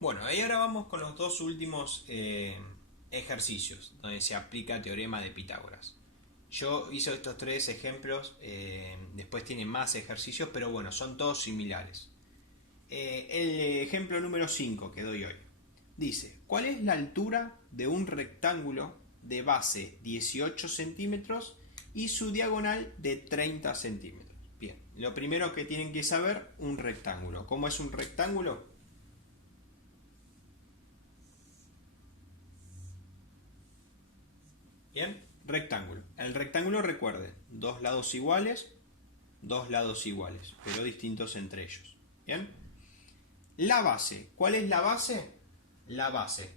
Bueno, y ahora vamos con los dos últimos ejercicios donde se aplica teorema de Pitágoras. Yo hice estos tres ejemplos, después tienen más ejercicios, pero bueno, son todos similares. El ejemplo número 5 que doy hoy dice: ¿cuál es la altura de un rectángulo de base 18 centímetros y su diagonal de 30 centímetros? Bien, lo primero que tienen que saber, un rectángulo. ¿Cómo es un rectángulo? Bien, rectángulo. El rectángulo, recuerden, dos lados iguales, pero distintos entre ellos. Bien. La base. ¿Cuál es la base? La base.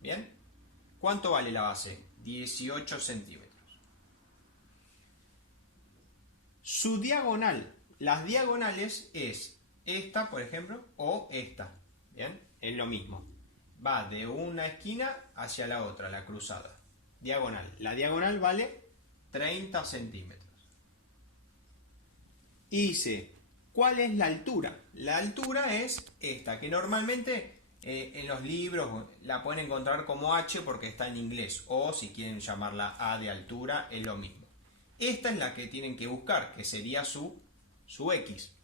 Bien. ¿Cuánto vale la base? 18 centímetros. Su diagonal. Las diagonales es esta, por ejemplo, o esta. Bien. Es lo mismo. Va de una esquina hacia la otra, la cruzada. Diagonal. La diagonal vale 30 centímetros. Y dice, ¿cuál es la altura? La altura es esta, que normalmente en los libros la pueden encontrar como H porque está en inglés, o si quieren llamarla A de altura, es lo mismo. Esta es la que tienen que buscar, que sería su X.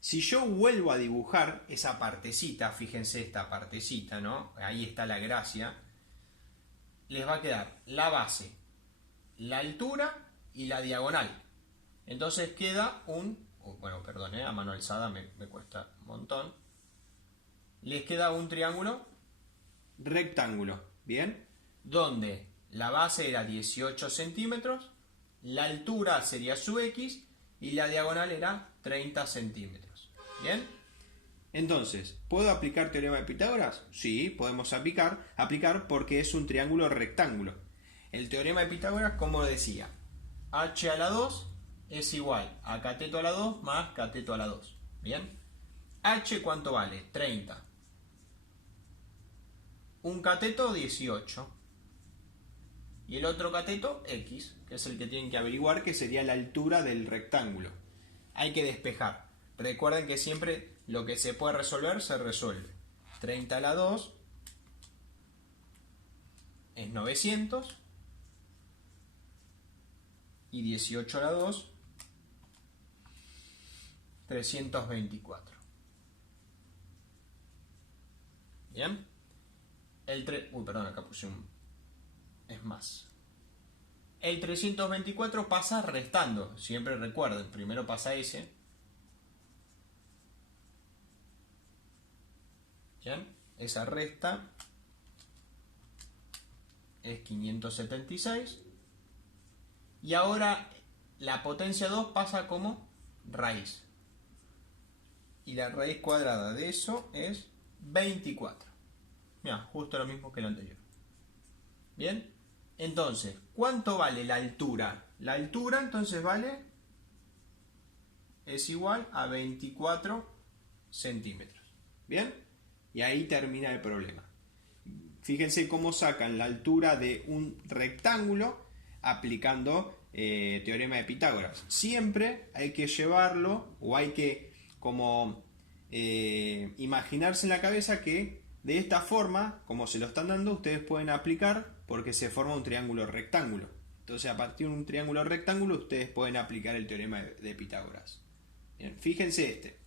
Si yo vuelvo a dibujar esa partecita, fíjense esta partecita, ¿no? Ahí está la gracia. Les va a quedar la base, la altura y la diagonal. Entonces queda bueno, perdón, a mano alzada me cuesta un montón. Les queda un triángulo rectángulo, ¿bien? Donde la base era 18 centímetros, la altura sería su X y la diagonal era 30 centímetros, ¿bien? Entonces, ¿puedo aplicar teorema de Pitágoras? Sí, podemos aplicar porque es un triángulo rectángulo. El teorema de Pitágoras, como decía, h a la 2 es igual a cateto a la 2 más cateto a la 2. ¿Bien? H, ¿cuánto vale? 30. Un cateto, 18. Y el otro cateto, X, que es el que tienen que averiguar, que sería la altura del rectángulo. Hay que despejar. Recuerden que siempre lo que se puede resolver, se resuelve. 30 a la 2 es 900. Y 18 a la 2, 324. ¿Bien? Perdón, acá puse un... Es más. El 324 pasa restando. Siempre recuerden, primero pasa ese. ¿Bien? Esa resta es 576. Y ahora la potencia 2 pasa como raíz. Y la raíz cuadrada de eso es 24. Mira, justo lo mismo que lo anterior. Bien, entonces, ¿cuánto vale la altura? La altura entonces es igual a 24 centímetros. Bien, y ahí termina el problema. Fíjense cómo sacan la altura de un rectángulo aplicando teorema de Pitágoras. Siempre hay que llevarlo o hay que como imaginarse en la cabeza que de esta forma, como se lo están dando, ustedes pueden aplicar porque se forma un triángulo rectángulo. Entonces, a partir de un triángulo rectángulo, ustedes pueden aplicar el teorema de Pitágoras. Bien, fíjense este.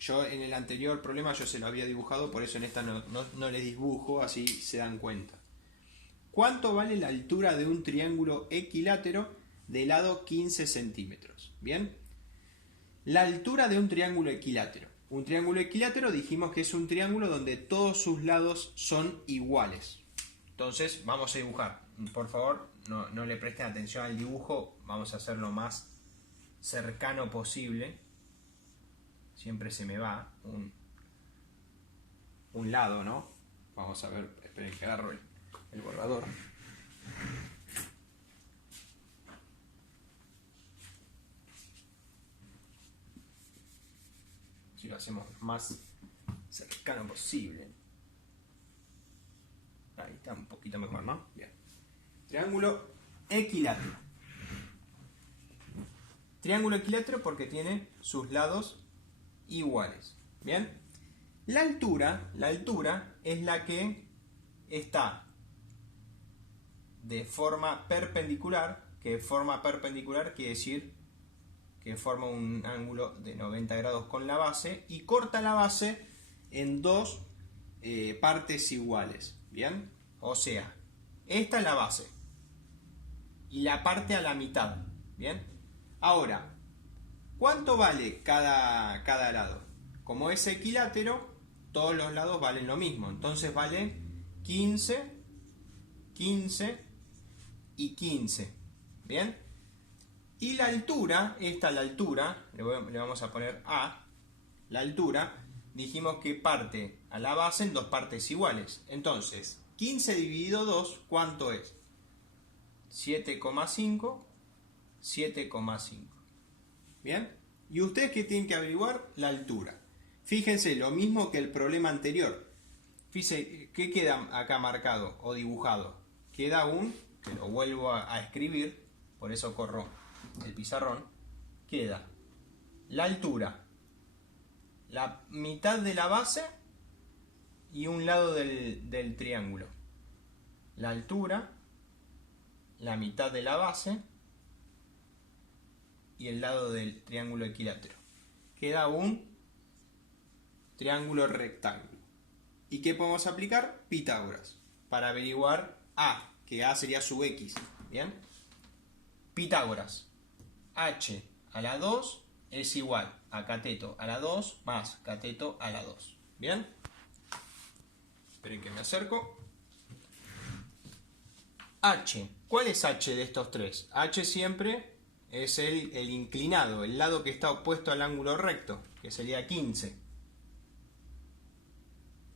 Yo en el anterior problema yo se lo había dibujado, por eso en esta no les dibujo, así se dan cuenta. ¿Cuánto vale la altura de un triángulo equilátero de lado 15 centímetros? Bien. La altura de un triángulo equilátero. Un triángulo equilátero dijimos que es un triángulo donde todos sus lados son iguales. Entonces vamos a dibujar. Por favor, no le presten atención al dibujo. Vamos a hacerlo lo más cercano posible. Siempre se me va un lado, ¿no? Vamos a ver, esperen que agarro el borrador. Si lo hacemos más cercano posible. Ahí está un poquito mejor, ¿no? Bien. Triángulo equilátero. Triángulo equilátero porque tiene sus lados iguales. Bien. La altura es la que está de forma perpendicular, que forma perpendicular quiere decir que forma un ángulo de 90 grados con la base y corta la base en dos partes iguales, ¿bien? O sea, esta es la base y la parte a la mitad, ¿bien? Ahora, ¿cuánto vale cada lado? Como es equilátero, todos los lados valen lo mismo, entonces vale 15, 15 y 15, ¿bien? Y la altura, la altura, le vamos a poner A, la altura, dijimos que parte a la base en dos partes iguales. Entonces, 15 dividido 2, ¿cuánto es? 7,5, 7,5. ¿Bien? ¿Y ustedes qué tienen que averiguar? La altura. Fíjense, lo mismo que el problema anterior. Fíjense, ¿qué queda acá marcado o dibujado? Queda que lo vuelvo a escribir, por eso corro el pizarrón, queda la altura, la mitad de la base y un lado del triángulo. La altura, la mitad de la base y el lado del triángulo equilátero. Queda un triángulo rectángulo. ¿Y qué podemos aplicar? Pitágoras, para averiguar A, que A sería su X. ¿Bien? Pitágoras. H a la 2 es igual a cateto a la 2 más cateto a la 2. ¿Bien? Esperen que me acerco. H. ¿Cuál es H de estos tres? H siempre es el inclinado, el lado que está opuesto al ángulo recto, que sería 15.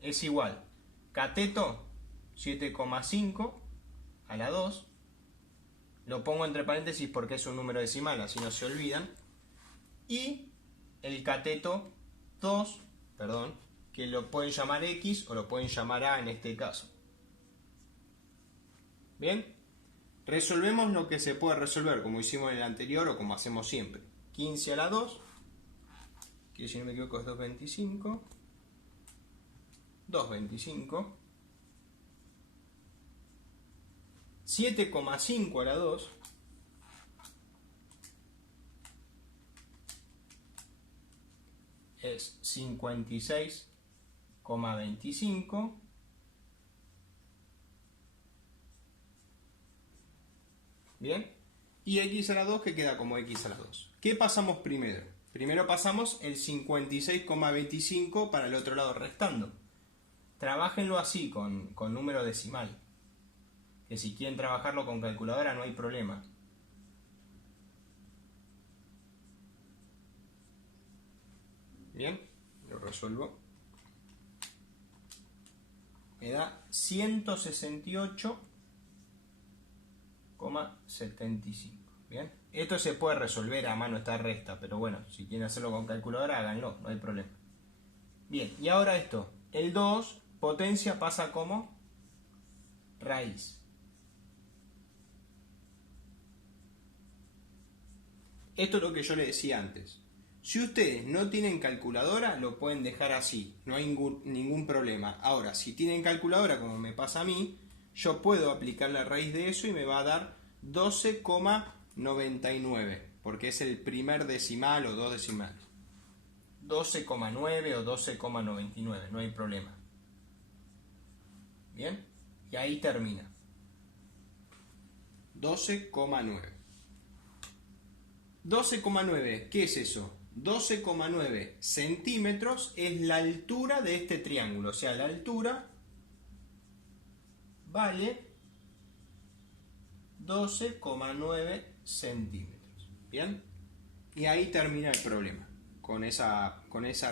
Es igual. Cateto 7,5 a la 2. Lo pongo entre paréntesis porque es un número decimal, así no se olvidan. Y el cateto 2, que lo pueden llamar X o lo pueden llamar A en este caso. ¿Bien? Resolvemos lo que se puede resolver, como hicimos en el anterior o como hacemos siempre. 15 a la 2, que si no me equivoco es 2,25. 2,25. 7,5 a la 2 es 56,25. Bien, y x a la 2 que queda como x a la 2. ¿Qué pasamos primero? Primero pasamos el 56,25 para el otro lado restando. Trabájenlo así con número decimal, que si quieren trabajarlo con calculadora no hay problema. Bien, lo resuelvo. Me da 168,75. Bien, esto se puede resolver a mano esta resta, pero bueno, si quieren hacerlo con calculadora háganlo, no hay problema. Bien, y ahora esto, el 2 potencia pasa como raíz. Esto es lo que yo les decía antes. Si ustedes no tienen calculadora, lo pueden dejar así, no hay ningún problema. Ahora, si tienen calculadora, como me pasa a mí, yo puedo aplicar la raíz de eso y me va a dar 12,99, porque es el primer decimal o dos decimales. 12,9 o 12,99, no hay problema. Bien, y ahí termina. 12,9. 12,9, ¿qué es eso? 12,9 centímetros es la altura de este triángulo, o sea, la altura vale 12,9 centímetros. ¿Bien? Y ahí termina el problema, con esa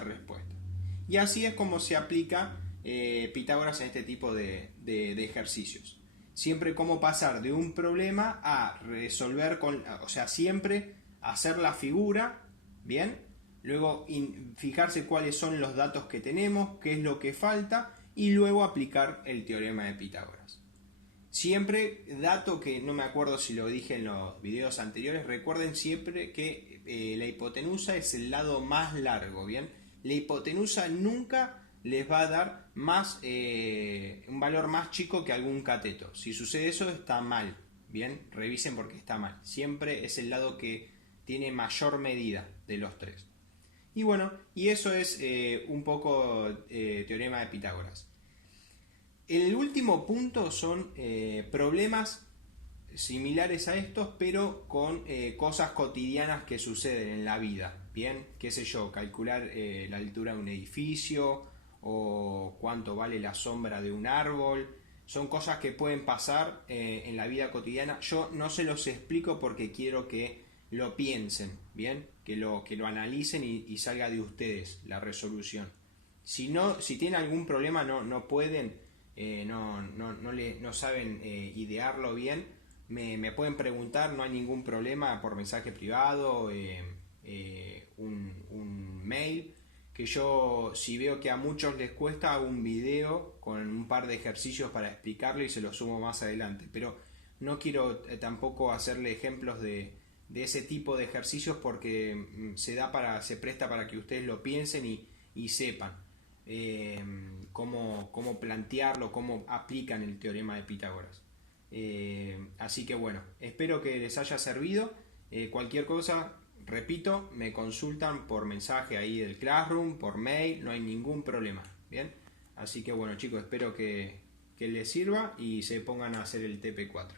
respuesta. Y así es como se aplica Pitágoras en este tipo de ejercicios. Siempre cómo pasar de un problema a resolver o sea, siempre hacer la figura, ¿bien? Luego fijarse cuáles son los datos que tenemos, qué es lo que falta y luego aplicar el teorema de Pitágoras. Siempre, dato que no me acuerdo si lo dije en los videos anteriores, recuerden siempre que la hipotenusa es el lado más largo, ¿bien? La hipotenusa nunca les va a dar más, un valor más chico que algún cateto. Si sucede eso, está mal. Bien, revisen porque está mal. Siempre es el lado que tiene mayor medida de los tres. Y bueno, y eso es un poco teorema de Pitágoras. El último punto son problemas similares a estos, pero con cosas cotidianas que suceden en la vida. Bien, qué sé yo, calcular la altura de un edificio o cuánto vale la sombra de un árbol. Son cosas que pueden pasar en la vida cotidiana. Yo no se los explico porque quiero que lo piensen, bien, que lo analicen y salga de ustedes la resolución. Si no, si tienen algún problema, no pueden, no saben idearlo bien, me pueden preguntar, no hay ningún problema por mensaje privado, un mail, que yo, si veo que a muchos les cuesta, hago un video con un par de ejercicios para explicarlo y se lo sumo más adelante. Pero no quiero tampoco hacerle ejemplos de ese tipo de ejercicios porque se presta para que ustedes lo piensen y sepan cómo plantearlo, cómo aplican el teorema de Pitágoras. Así que bueno, espero que les haya servido. Cualquier cosa, repito, me consultan por mensaje ahí del Classroom, por mail, no hay ningún problema. Bien, así que bueno chicos, espero que les sirva y se pongan a hacer el TP4.